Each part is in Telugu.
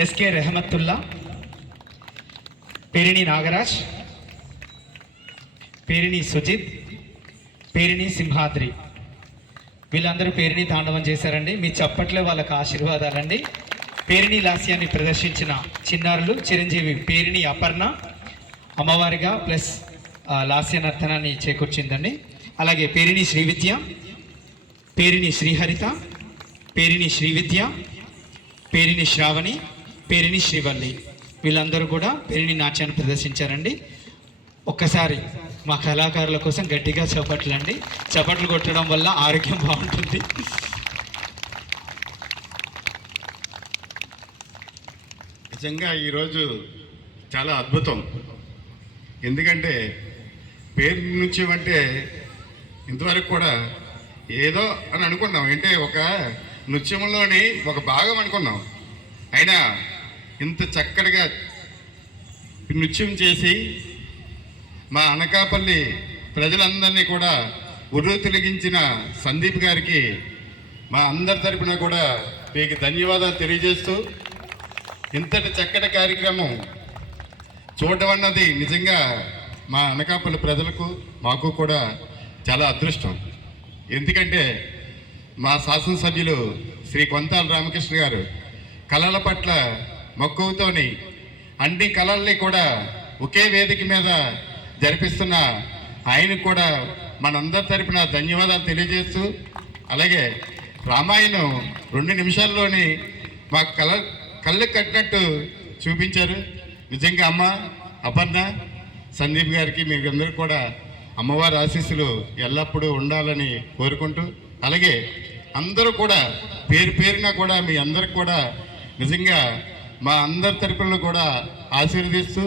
ఎస్కే రెహమతుల్లా, పేరిణి నాగరాజ్, పేరిణి సుజిత్, పేరిణి సింహాద్రి. వీళ్ళందరూ పేరిణి తాండవం చేశారండి. మీ చప్పట్లో వాళ్ళకు ఆశీర్వాదాలండి. పేరిణి లాస్యాన్ని ప్రదర్శించిన చిన్నారులు చిరంజీవి పేరిణి అపర్ణ అమ్మవారిగా ప్లస్ లాస్య నర్తనాన్ని చేకూర్చిందండి. అలాగే పేరిణి శ్రీవిద్య, పేరిణి శ్రీహరిత, పేరిణి శ్రీవిద్య, పేరిణి శ్రావణి, పేరిణి శ్రీవల్లి, వీళ్ళందరూ కూడా పేరిణి నాట్యాన్ని ప్రదర్శించారండి. ఒక్కసారి మా కళాకారుల కోసం గట్టిగా చప్పట్లండి. చప్పట్లు కొట్టడం వల్ల ఆరోగ్యం బాగుంటుంది. నిజంగా ఈరోజు చాలా అద్భుతం. ఎందుకంటే పేరు నుంచి అంటే ఇంతవరకు కూడా ఏదో అని అనుకున్నాం, అంటే ఒక నృత్యంలోని ఒక భాగం అనుకున్నాం. అయినా ఇంత చక్కటిగా నృత్యం చేసి మా అనకాపల్లి ప్రజలందరినీ కూడా ఉర్రు తొలగించిన సందీప్ గారికి మా అందరి తరపున కూడా మీకు ధన్యవాదాలు తెలియజేస్తూ, ఇంతటి చక్కటి కార్యక్రమం చూడడం అన్నది నిజంగా మా అనకాపల్లి ప్రజలకు మాకు కూడా చాలా అదృష్టం. ఎందుకంటే మా శాసనసభ్యులు శ్రీ కొంతాల రామకృష్ణ గారు కళల పట్ల మక్కువతోని అన్ని కళల్ని కూడా ఒకే వేదిక మీద జరిపిస్తున్న ఆయనకు కూడా మనందరి తరపున ధన్యవాదాలు తెలియజేస్తూ, అలాగే రామాయణం 2 నిమిషాల్లోని మా కళ్ళు కట్టినట్టు చూపించారు. నిజంగా అమ్మ అపర్ణ, సందీప్ గారికి మీరందరూ కూడా అమ్మవారి ఆశీస్సులు ఎల్లప్పుడూ ఉండాలని కోరుకుంటూ, అలాగే అందరూ కూడా పేరు పేరున కూడా మీ అందరికి కూడా నిజంగా మా అందరి తరపున కూడా ఆశీర్వదిస్తూ,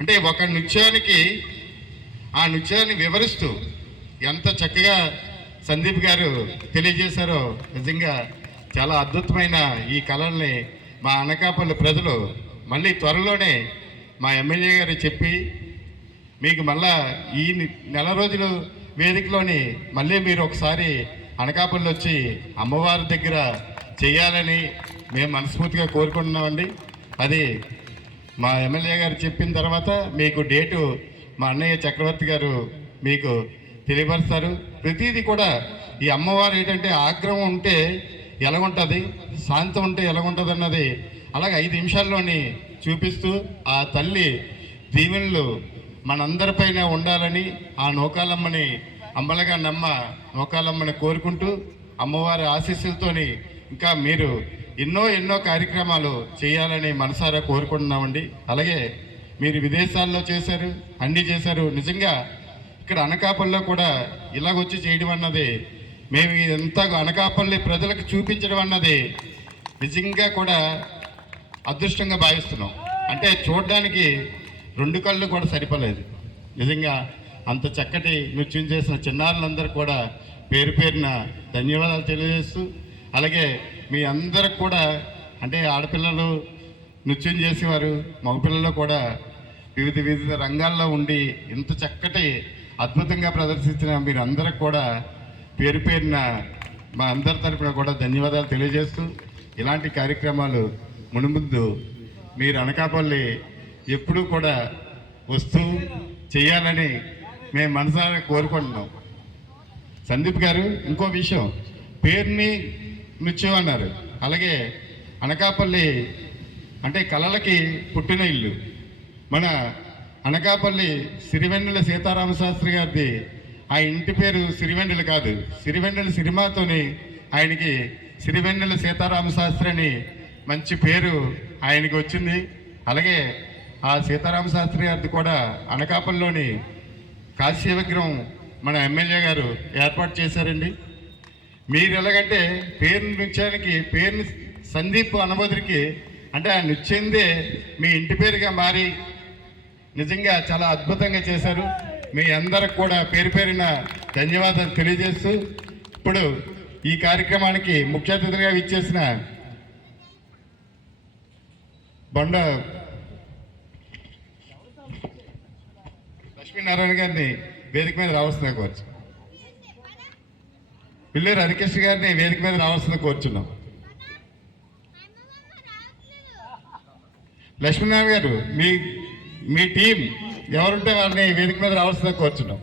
అంటే ఒక నృత్యానికి ఆ నృత్యాన్ని వివరిస్తూ ఎంత చక్కగా సందీప్ గారు తెలియజేశారో, నిజంగా చాలా అద్భుతమైన ఈ కళల్ని మా అనకాపల్లి ప్రజలు మళ్ళీ త్వరలోనే మా ఎమ్మెల్యే గారు చెప్పి మీకు మళ్ళా ఈ నెల రోజులు వేదికలోని మళ్ళీ మీరు ఒకసారి అనకాపల్లి వచ్చి అమ్మవారి దగ్గర చేయాలని మేము మనస్ఫూర్తిగా కోరుకుంటున్నామండి. అది మా ఎమ్మెల్యే గారు చెప్పిన తర్వాత మీకు డేటు మా అన్నయ్య చక్రవర్తి గారు మీకు తెలియపరుస్తారు. ప్రతిదీ కూడా ఈ అమ్మవారు ఏంటంటే ఆగ్రహం ఉంటే ఎలాగుంటుంది, శాంతం ఉంటే ఎలాగుంటుంది అన్నది అలాగే 5 నిమిషాల్లోని చూపిస్తూ ఆ తల్లి దీవెనలు మనందరిపైన ఉండాలని ఆ నూకాలమ్మని అమ్మలుగా నమ్మ నూకాలమ్మని కోరుకుంటూ, అమ్మవారి ఆశీస్సులతోని ఇంకా మీరు ఎన్నో కార్యక్రమాలు చేయాలని మనసారా కోరుకుంటున్నామండి. అలాగే మీరు విదేశాల్లో చేశారు, అన్నీ చేశారు. నిజంగా ఇక్కడ అనకాపల్లిలో కూడా ఇలాగొచ్చి చేయడం అన్నది మేము ఎంత అనకాపల్లి ప్రజలకు చూపించడం అన్నది నిజంగా కూడా అదృష్టంగా భావిస్తున్నాం. అంటే చూడడానికి 2 కళ్ళు కూడా సరిపోలేదు. నిజంగా అంత చక్కటి నృత్యం చేసిన చిన్నారులందరూ కూడా పేరు పేరున ధన్యవాదాలు తెలియజేస్తూ, అలాగే మీ అందరికి కూడా అంటే ఆడపిల్లలు నృత్యం చేసేవారు, మగపిల్లలు కూడా వివిధ రంగాల్లో ఉండి ఇంత చక్కటి అద్భుతంగా ప్రదర్శించిన మీరు అందరికి కూడా పేరు పేరున మా అందరి తరపున కూడా ధన్యవాదాలు తెలియజేస్తూ, ఇలాంటి కార్యక్రమాలు మునుముందు మీరు అనకాపల్లి ఎప్పుడూ కూడా వస్తూ చేయాలని మేము మనసారా కోరుకుంటున్నాం. సందీప్ గారు ఇంకో విషయం, పేరుని నృత్యం అన్నారు. అలాగే అనకాపల్లి అంటే కళలకి పుట్టిన ఇల్లు. మన అనకాపల్లి సిరివెన్నెల సీతారామ శాస్త్రి గారిది ఆ ఇంటి పేరు సిరివెన్నెల కాదు, సిరివెన్నెల సినిమాతోని ఆయనకి సిరివెన్నెల సీతారామ శాస్త్రి అని మంచి పేరు ఆయనకి వచ్చింది. అలాగే ఆ సీతారామ శాస్త్రి గారిది కూడా అనకాపల్లిలోని కాశీ విగ్రహం మన ఎమ్మెల్యే గారు ఏర్పాటు చేశారండి. మీరు ఎలాగంటే పేరు నృత్యానికి పేరుని సందీప్ అనబోదరికి అంటే ఆ నృత్యందే మీ ఇంటి పేరుగా మారి నిజంగా చాలా అద్భుతంగా చేశారు. మీ అందరికి కూడా పేరు పేరున ధన్యవాదాలు తెలియజేస్తూ, ఇప్పుడు ఈ కార్యక్రమానికి ముఖ్య అతిథిగా విచ్చేసిన బొండ లక్ష్మీనారాయణ గారిని వేదిక మీద రావాల్సిందిగా కోరుచు. పిల్లేరు హరికృష్ణ గారిని వేదిక మీద రావాల్సిందిగా కోరుచున్నాం. లక్ష్మీనారాయణ గారు మీ టీం ఎవరుంటే వారిని వేదిక మీద రావాల్సిందిగా కోరుచున్నాం.